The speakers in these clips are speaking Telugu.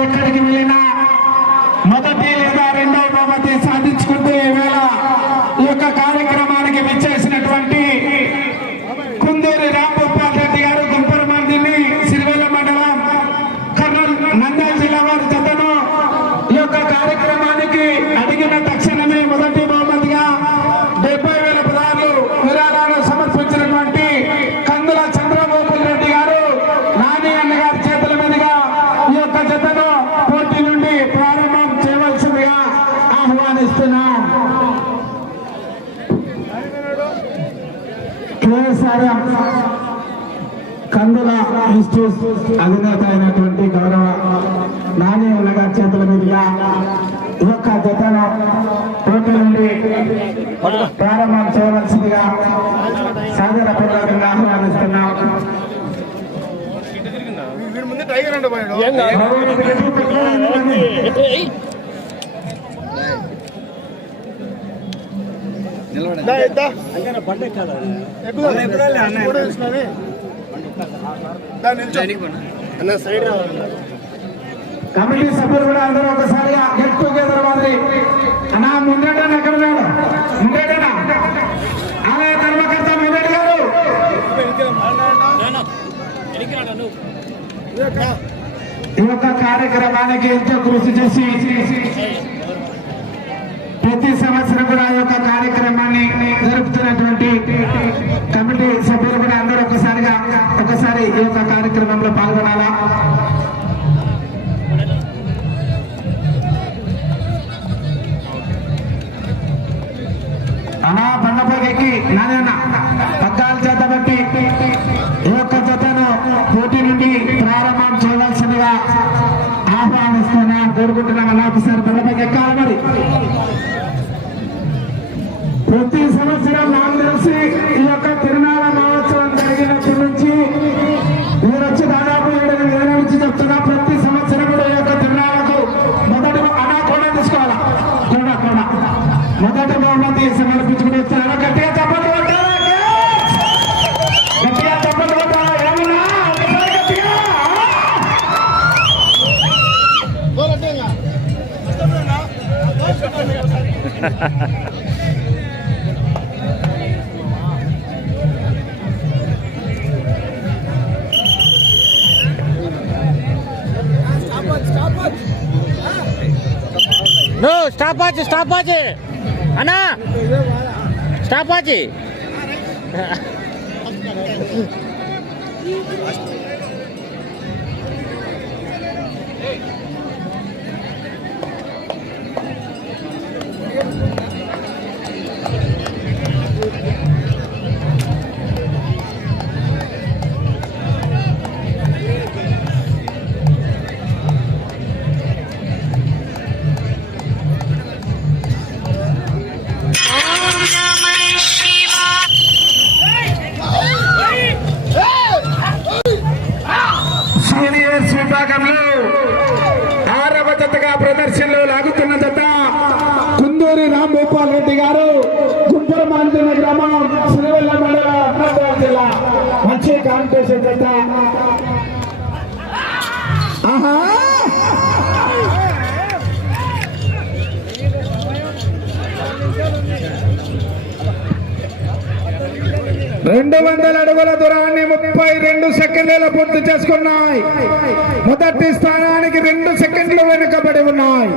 ఎక్కడికి వెళ్ళినా మొదటి లేదా రెండవ బహుమతి సాధించుకుంటూ ఈవేళ ఈ యొక్క కార్యక్రమానికి విచ్చేసినటువంటి కుందూరి రాంగోపాల్ రెడ్డి గారు గుంపర మందిని సిరివెల్ల మండలం కర్నూలు నంద్యాల జిల్లా వారి జతను ఈ యొక్క కార్యక్రమానికి అడిగిన తక్షణమే మొదటి బహుమతిగా డెబ్బై వేల పదార్లు విరాళాలు సమర్పించినటువంటి కందుల చంద్రగోపాల్ రెడ్డి గారు నాని అన్న గారి చేతుల మీదుగా ఈ యొక్క జతను పోటీ నుండి ప్రారంభం చేయవలసిందిగా ఆహ్వానిస్తున్నాం కేఎస్ఆర్ఎం కందుల ఇన్స్టిట్యూట్ అధినేత అయినటువంటి గౌరవ నాని అన్న గారి చేతుల మీదుగా ఈ యొక్క జతను పోటీ నుండి ప్రారంభం చేయవలసిందిగా సాగర పూర్వకంగా ఆహ్వానిస్తున్నాం వీడి కమిటీ సభ్యులు కూడా అందరూ ఒకసారిగా గెట్ టుగెదర్ మాదిరి. అన్నా ముందేటన్నా ఎక్కడ ఉన్నాడు ముందేటన్నా ఆలయ ధర్మకర్త ముందేటి గారు. ఈ యొక్క కార్యక్రమానికి ఎంతో కృషి చేసి ప్రతి సంవత్సరం కూడా ఈ యొక్క కార్యక్రమాన్ని జరుపుతున్నటువంటి కమిటీ సభ్యులు కూడా అందరూ ఒకసారిగా ఒకసారి ఈ యొక్క కార్యక్రమంలో పాల్గొనాలా? అలా బండపైకి ఎక్కి నాన్న పగ్గాల చేత బట్టి ఈ యొక్క జతను పోటీ నుండి ప్రారంభం చేయవలసిందిగా ఆహ్వానిస్తున్నా కోరుకుంటున్నాం అలా ఒకసారి బండపైకి ఎక్కాలి మరి. ప్రతి సంవత్సరం నాకు తెలిసి ఈ యొక్క మొదటి బహుమతి సమర్పించుకుని వచ్చారు. గట్టిగా చెప్పండి గట్టిగా తప్పదు ఏమన్నా? ఒకసారి గట్టిగా. అన్నా స్టాప్ వాచ్. అడుగుల దూరాన్ని ముప్పై రెండు సెకండ్లలో పూర్తి చేసుకున్నాయి. మొదటి స్థానానికి రెండు సెకండ్లు వెనుకబడి ఉన్నాయి.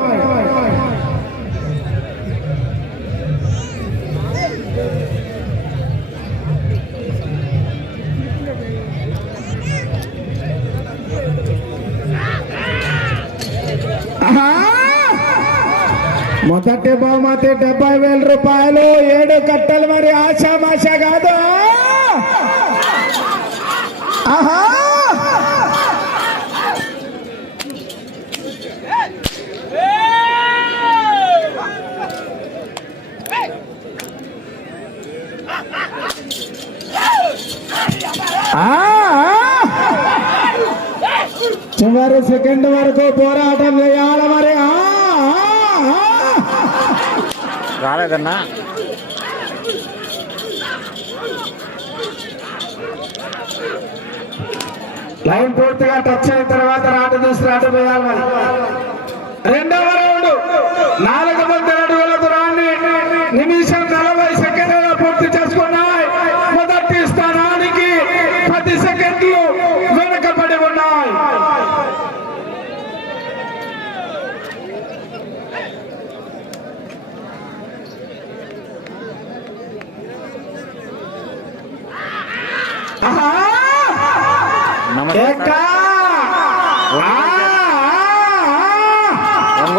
మొదటి బహుమతి డెబ్బై వేల రూపాయలు. ఏడు కట్టలు మరి ఆశామాష కాదు. చివరి సెకండ్ వరకు పోరాటం చేయాలి మరి ఆ, ఆ, ఆ. రాలేదన్నా లైన్ పూర్తిగా టచ్ అయిన తర్వాత రాట తీసి పోయాలి వేయాలి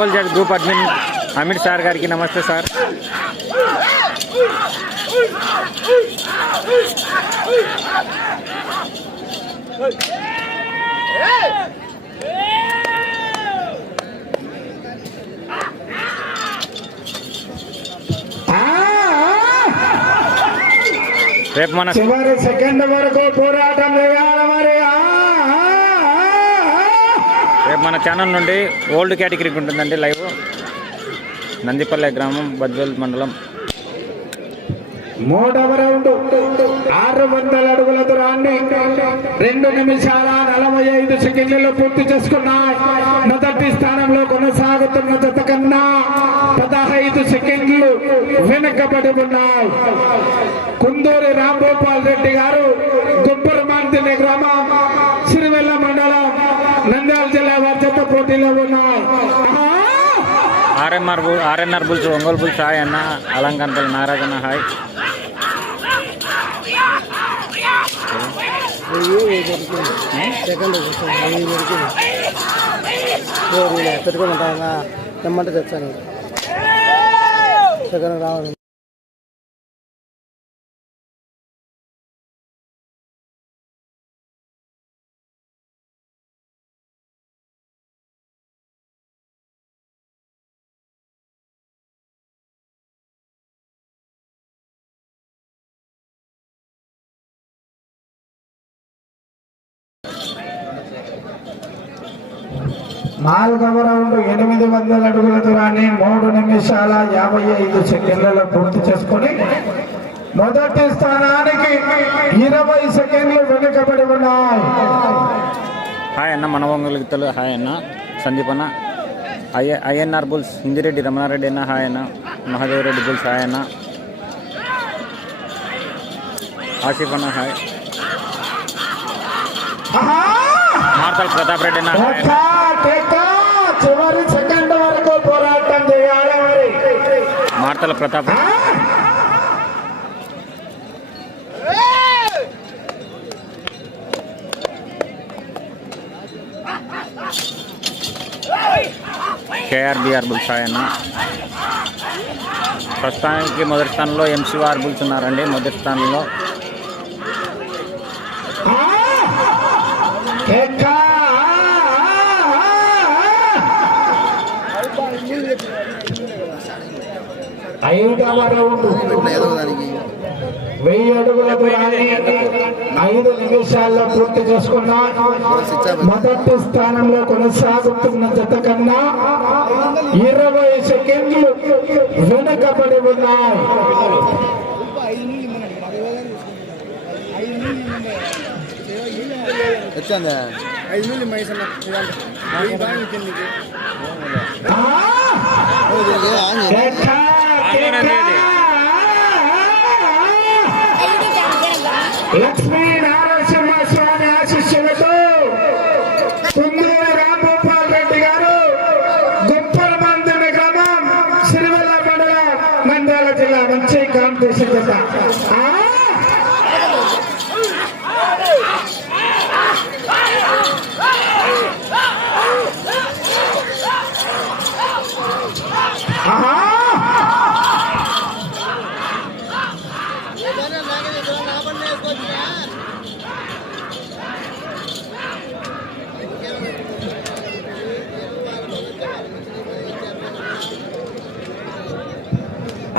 Ongole Z group admin Amit sir గారికి నమస్తే సార్. రేపు మన చివరి సెకండ్ వరకు పోరాటం లేదా మరి ఆ! ఆ! ఆ! రేపు మన ఛానల్ నుండి ఓల్డ్ కేటగిరీకి ఉంటుందండి లైవ్ నందిపల్లె గ్రామం బద్వేల్ మండలం. మూడవ రౌండ్. ఆరు వందల అడుగుల దూరాన్ని రెండు నిమిషాల నలభై ఐదు సెకండ్లలో పూర్తి చేసుకున్నాయి మొదటి స్థానంలో కొనసాగుతున్న జత కన్నా పదహైదు సెకండ్లు వెనుకబడి ఉన్నాయి కుందూరి రాంగోపాల్ రెడ్డి గారు గుబ్బర్ మంతిని గ్రామం సిరివెల్ల మండలం నంద్యాల జిల్లా వారి జత పోటీలో ఉన్నాయి ఆహా! RMR bull RNR bulls Ongole bulls hi అన్న అలంకానపల్లి నారాజన్న హాయ్ సెకండ్ పెట్టుకోమంటా తెమ్మంటే తెచ్చాను సెకండ్ రావాలి నాలుగవ రౌండ్ ఎనిమిది వందల అడుగుల దూరాన్ని మూడు నిమిషాల యాభై ఐదు సెకండ్లలో పూర్తి చేసుకొని మొదటి స్థానానికి ఇరవై సెకండ్లు వెనుకబడి ఉన్నాయి. హాయ్ అన్న మన ఒంగోలు గిత్తలు హాయ్ అన్న. సందీప్ అన్న. I INR bulls Hindireddy Ramanareddy అన్న హాయ్ అన్న. మహాదేవ్ రెడ్డి బుల్స్ హాయ్ అన్న. ఆసిఫ్ అన్న హాయ్! మార్తల్ ప్రతాప్ రెడ్డి అన్న చివరి సెకండ్ వరకు పోరాటం చేయాలి మరి. మార్తల ప్రతాప్? కేఆర్బిఆర్ బుల్స్ అన్న ప్రస్తుతానికి మొదటి స్థానంలో ఎంసీఆర్ బుల్స్ ఉన్నారండి మొదటి స్థానంలో ఐదవ రౌండ్. వెయ్యి అడుగుల దూరాన్ని ఐదు నిమిషాల్లో పూర్తి చేసుకున్నా మొదటి స్థానంలో కొనసాగుతున్న జత కన్నా ఇరవై సెకండ్లు వెనుకబడి ఉన్నాయి. వచ్చిందా ఐదు మైసన్న లక్ష్మీనారాయణ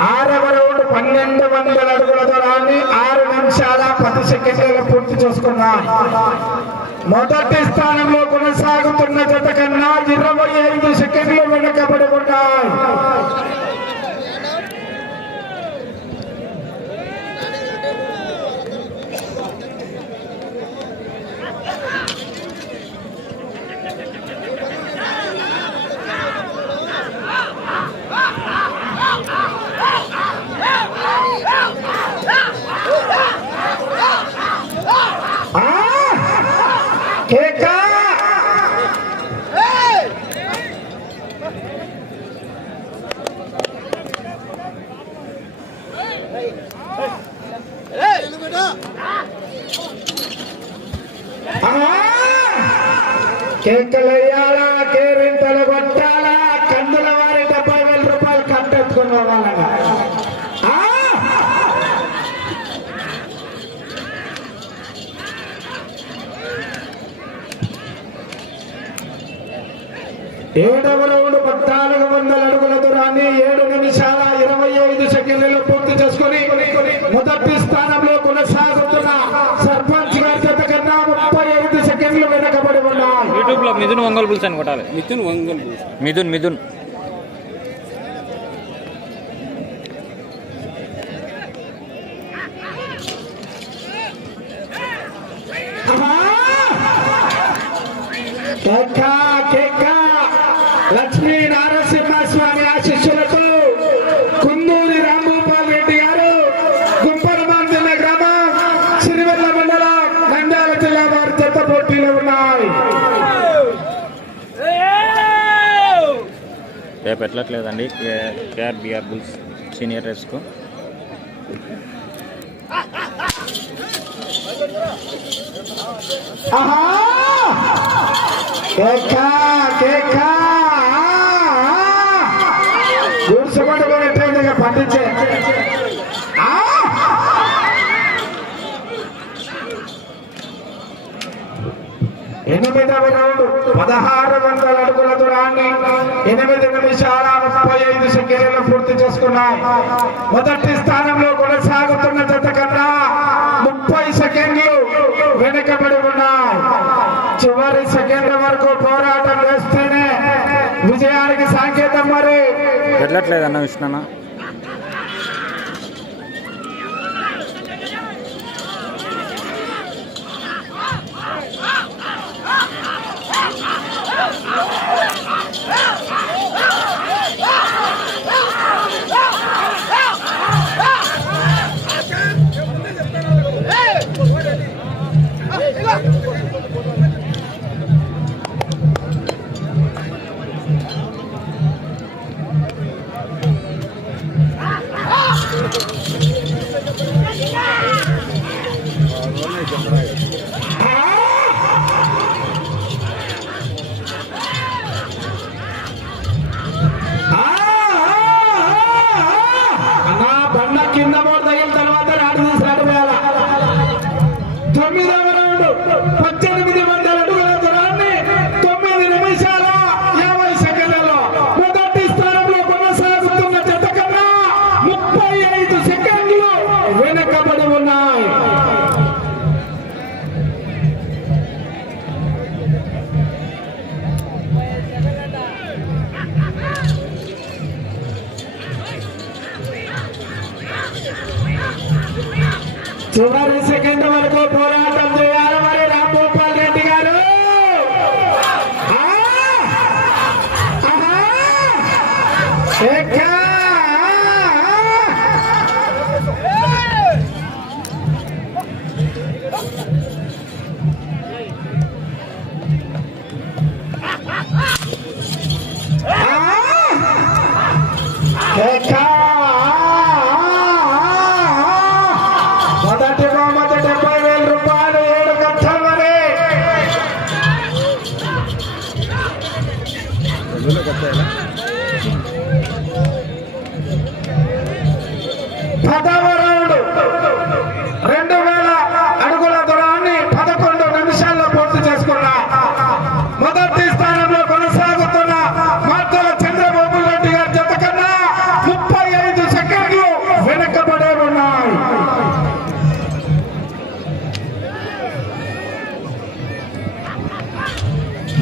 ఆరవ రౌండ్ పన్నెండు వందల అడుగుల దూరాన్ని ఆరు నిమిషాల పది సెకండ్లలో పూర్తి చేసుకున్నాం మొదటి స్థానంలో కొనసాగుతున్న జత కన్నా ఇరవై ఐదు సెకండ్లు వెనుకబడి ఉన్నాయి. కేకలయ్యాలా కేరింతలు కొట్టాలా కందుల వారి డెబ్బై వేల రూపాయలు కట్టెత్తుకుని వాళ్ళగా ఏడవ రౌండ్ పద్నాలుగు దూరాన్ని ఏడు నిమిషాల ఇరవై ఐదు సెకండ్లలో పూర్తి చేసుకుని మొదటి స్థానంలో కొనసాగుతున్న సర్పంచ్ గారి జత కన్నా ముప్పై ఐదు సెకండ్లు వెనకబడి ఉన్నాయి. యూట్యూబ్లో మిథున్ ఒంగోలు బుల్స్ అని కొట్టాలి. నితిన్ వంగల్ మిథున్ మిథున్. కేక పెట్టట్లేదండి. కేఆర్బిఆర్ బిఆర్ బుల్స్ సీనియర్ రేస్కు. పట్టించే ఎనిమిదవ రౌండ్ పదహారు వందల అడుగుల దూరాన్ని ఎనిమిది నిమిషాల ముప్పై ఐదు సెకండ్లు పూర్తి చేసుకున్నాయి మొదటి స్థానంలో కొనసాగుతున్న జత కన్నా ముప్పై సెకండ్లు వెనుకబడి ఉన్నాయి. చివరి సెకండ్ల వరకు పోరాటం చేస్తేనే విజయానికి సాంకేతం మరి. ఎట్లట్లేదన్న విష్ణు చివరి సెకండ్ వరకు పోరాటం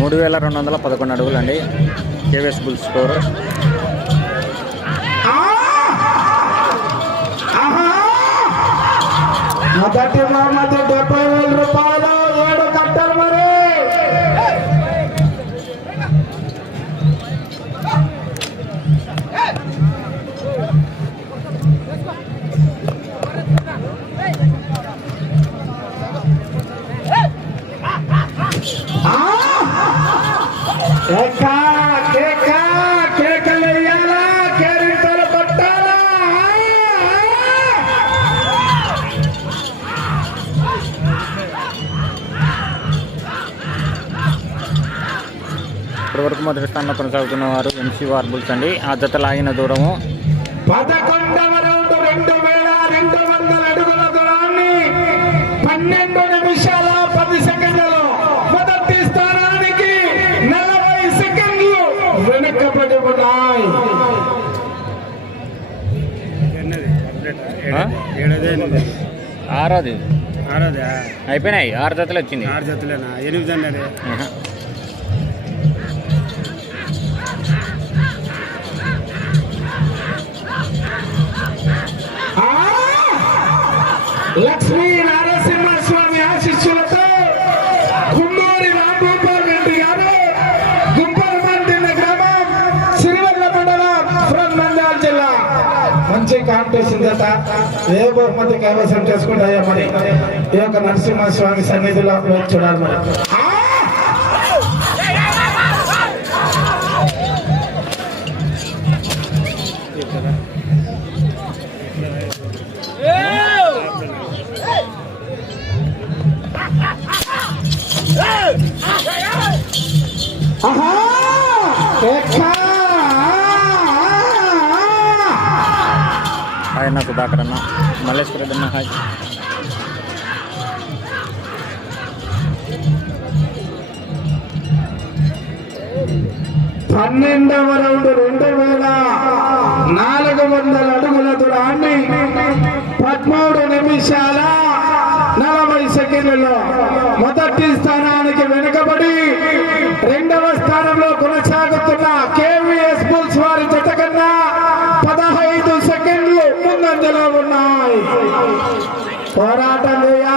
మూడు వేల రెండు వందల పదకొండు అడుగులు అండి కేవీఎస్ బుల్ స్కోర్. మొదటి ఇప్పటివరకు మొదటి స్థానంలో కొనసాగుతున్న వారు ఎంసీ వార్బుల్స్ అండి. ఆ జత లాగిన దూరము. ఆరోది. ఆరోదా? అయిపోయినాయి. ఆరు జతలు వచ్చింది. ఆరు జతలేనా? ఎనిమిది అన్నది మంచి ఏ బహుమతి కైవసం చేసుకుంటాయో మరి. ఈ యొక్క నరసింహస్వామి సన్నిధిలో చూడాలి మరి. హాయ్ అన్న సుధాకర్ అన్న మల్లేశ్వర అన్న హాయ్ పన్నెండవ రౌండ్ రెండు వేల నాలుగు వందల అడుగుల దూరాన్ని పదమూడు నిమిషాల నలభై సెకండ్లలో మొదటి స్థానానికి వెనుకబడి రెండవ స్థానంలో కొనసాగుతున్న కేవీఎస్ బుల్స్ వారి జత కన్నా పదహైదు సెకండ్లు ముందంజలో ఉన్నాయి. పోరాటం చేయాలి.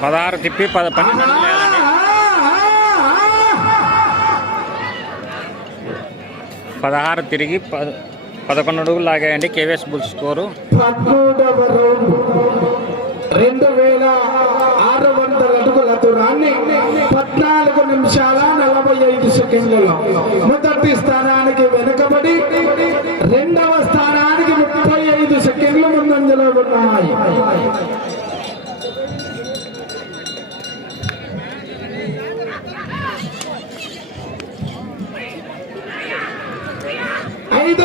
పదహారు తిప్పి పద పన్నెండు. పదహారు తిరిగి పద పదకొండు అడుగులు లాగాయండి కేవీఎస్ బుల్ స్కోరు రెండు వేల ఆరు వందల అడుగుల దూరాన్ని పద్నాలుగు నిమిషాల నలభై ఐదు సెకండ్లలో మొదటి స్థానానికి వెనుకబడి రెండవ స్థానానికి ముప్పై ఐదు సెకండ్లు ముందంజలో ఉన్నాయి ఐదు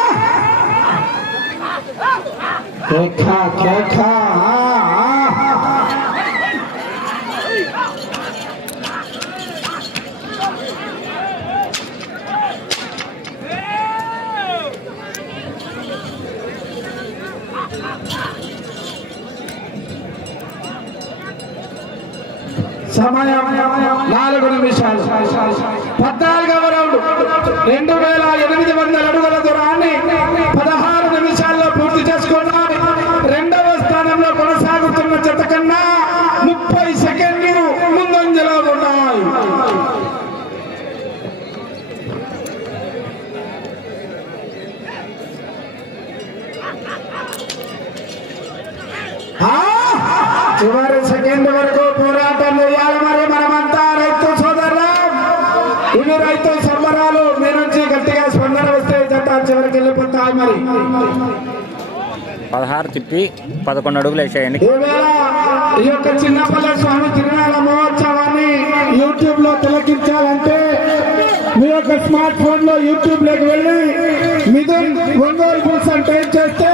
দেখা দেখা সময় লাল গুণ বিশাল మరి. పదహారు తిప్పి పదకొండు అడుగులు వేసాయండి. ఈ యొక్క చిన్నపల్లె స్వామి తిరునాళ్ళ మహోత్సవాన్ని యూట్యూబ్లో తిలకించాలంటే మీ యొక్క స్మార్ట్ ఫోన్లో యూట్యూబ్లోకి వెళ్ళి మిథున్ ఒంగోలు బుల్స్ అని టైప్ చేస్తే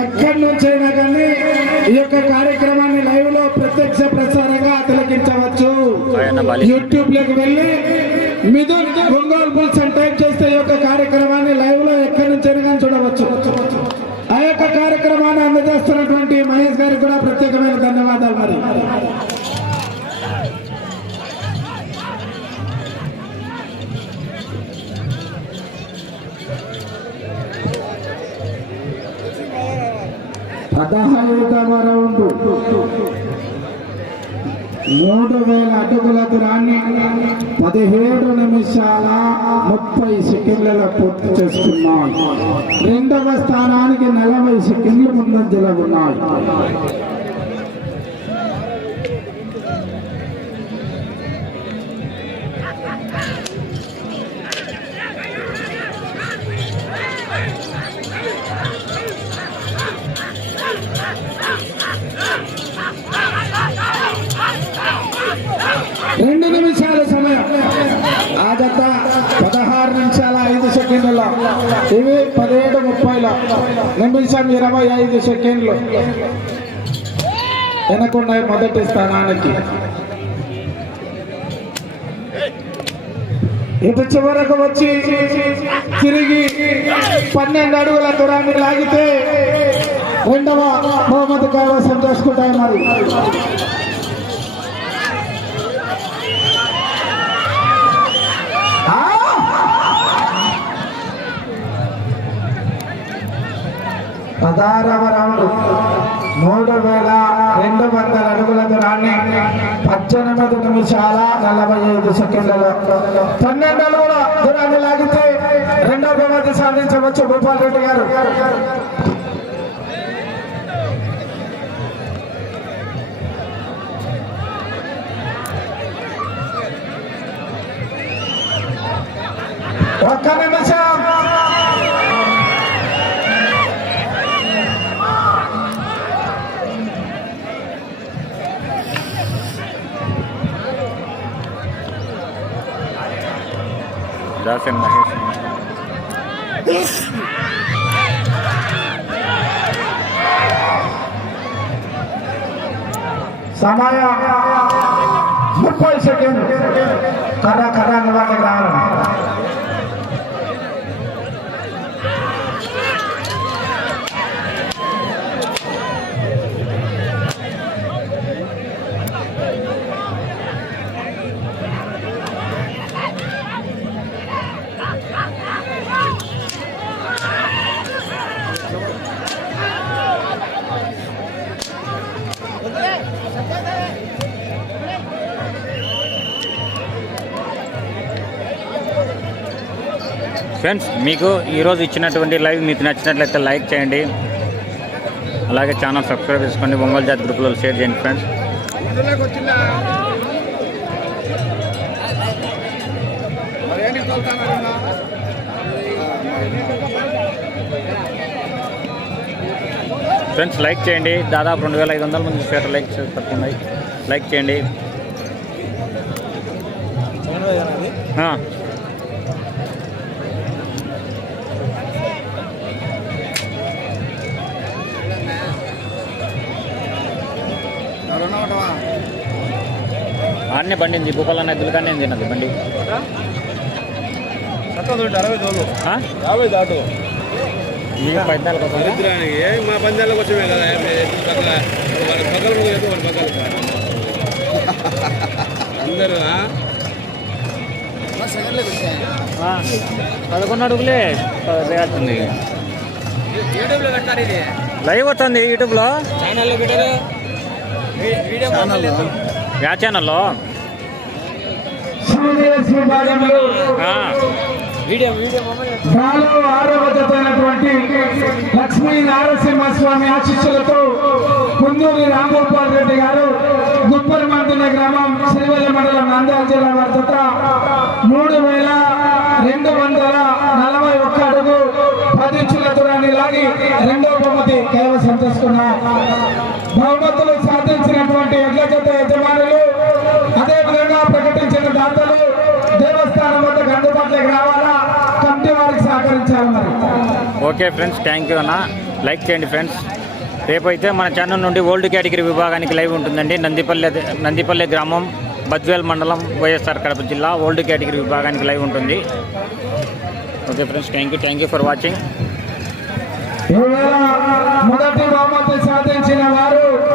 ఎక్కడి నుంచైనా కానీ ఈ యొక్క కార్యక్రమాన్ని లైవ్లో ప్రత్యక్ష ప్రసారంగా తిలకించవచ్చు. యూట్యూబ్లోకి వెళ్ళి మిథున్ ఒంగోలు బుల్స్ అని టైప్ యొక్క కార్యక్రమాన్ని లైవ్లో ఎక్కడి నుంచి కానీ చూడవచ్చు. ఆ యొక్క కార్యక్రమాన్ని అందజేస్తున్నటువంటి మహేష్ గారికి కూడా ప్రత్యేకమైన ధన్యవాదాలు మరి. పదహైదవ రౌండ్ మూడు వేల అడుగుల దూరాన్ని పదిహేడు నిమిషాల ముప్పై సెకండ్లలో పూర్తి చేసుకున్నాయి. రెండవ స్థానానికి నలభై సెకండ్లు ముందంజలో ఉన్నాయి. ఇరవై ఐదు సెకండ్లు. వెనకున్నాయి మొదటి స్థానానికి. ఇటు చివరకు వచ్చి తిరిగి పన్నెండు అడుగుల దూరాన్ని లాగితే రెండవ బహుమతి కైవసం చేసుకుంటాయి మరి సదారామరాములు మూడు వేల రెండు వందల అడుగుల దూరాన్ని పద్దెనిమిది నిమిషాల నలభై ఐదు సెకండ్లలో పన్నెండు అడుగుల దూరాన్ని లాగితే రెండో బహుమతి సాధించవచ్చు భూపాల్ రెడ్డి గారు. ఒక్క నిమిషం. దాసన్ మహేష్ సమయం ముప్పై సెకండ్ కథ కథ వాళ్ళకి రావాలి ఫ్రెండ్స్ మీకు ఈరోజు ఇచ్చినటువంటి లైవ్ మీకు నచ్చినట్లయితే లైక్ చేయండి. అలాగే ఛానల్ సబ్స్క్రైబ్ చేసుకోండి. ఒంగోలు జాతి గ్రూప్లో షేర్ చేయండి ఫ్రెండ్స్. ఫ్రెండ్స్ లైక్ చేయండి. దాదాపు రెండు వేల ఐదు వందల మంది షేర్ లైక్ తక్కున్నాయి లైక్ చేయండి. ఆడనే బండి ఉంది భూపాలన్న ఎద్దులుగానే తిన్నది బండి. పద్నాలుగు మా కదా అందరూ పదకొండు అడుగులే. లైవ్ వస్తుంది యూట్యూబ్లో. ఛానల్లో పెట్టారు. యా ఛానల్లో. సూర్యస్ విభాగంలో ఆ, వీడియో వీడియో మమ్మల్ని నాలో ఆరవ జతైనటువంటి లక్ష్మీ నారసింహస్వామి ఆశీస్సులతో కుందూరి రాంగోపాల్ రెడ్డి గారు గుప్పరి మందుల గ్రామం శ్రీవల్లి మండలం నంద్యాల జిల్లా వారి జత మూడు వేల రెండు వందల నలభై ఒక్క అడుగు పది ఇంచుల దూరాన్ని లాగి రెండవ బహుమతి కైవసం చేసుకున్నాం బహుమతులు సాధించినటువంటి ఎడ్ల జత యజమానులు అదేవిధంగా ప్రకటించిన దాతలు దేవస్థానం వద్దకు అందుబాటులోకి రావాలా? కమిటీ వారికి సహకరించాలి మరి ఓకే ఫ్రెండ్స్ థ్యాంక్ యూ అన్న. లైక్ చేయండి ఫ్రెండ్స్. రేపు అయితే మన ఛానల్ నుండి ఓల్డ్ కేటగిరీ విభాగానికి లైవ్ ఉంటుందండి. నందిపల్లె నందిపల్లె గ్రామం బద్వేల్ మండలం వైఎస్ఆర్ కడప జిల్లా ఓల్డ్ కేటగిరీ విభాగానికి లైవ్ ఉంటుంది. Okay friends thank you thank you for watching. మొదటి రాసిన వారు